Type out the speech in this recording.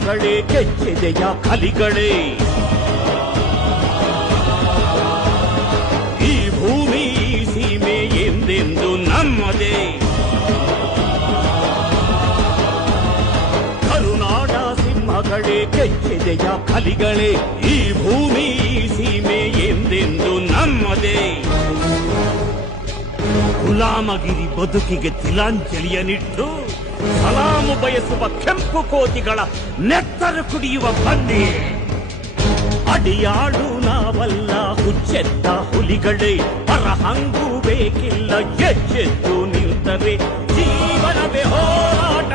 ಸಿಂಹಗಳೇ ಕೆಚ್ಚೆದೆಯ ಕಲಿಗಳೇ. ಈ ಭೂಮಿ ಸೀಮೆ ಎಂದೆಂದು ನಮ್ಮದೇ. ಕರುನಾಡ ಸಿಂಹಗಳೇ ಕೆಚ್ಚೆದೆಯ ಕಲಿಗಳೇ. ಈ ಭೂಮಿ ಸೀಮೆ ಎಂದೆಂದು ನಮ್ಮದೇ. ಗುಲಾಮಗಿರಿ ಬದುಕಿಗೆ ತಿಲಾಂಜಲಿಯನಿಟ್ಟು ಸಲಾಮು ಬಯಸುವ ಕೆಂಪು ಕೋತಿಗಳ ನೆತ್ತರ ಕುಡಿಯುವ ಬನ್ನಿ. ಅಡಿಯಾಳು ನಾವಲ್ಲ ಹುಚ್ಚೆತ್ತ ಹುಲಿಗಳೇ. ಪರಹಂಗೂ ಬೇಕಿಲ್ಲ ಎಚ್ಚೆತ್ತು ನಿಂತರೆ ಜೀವನವೇ ಹೋರಾಟ.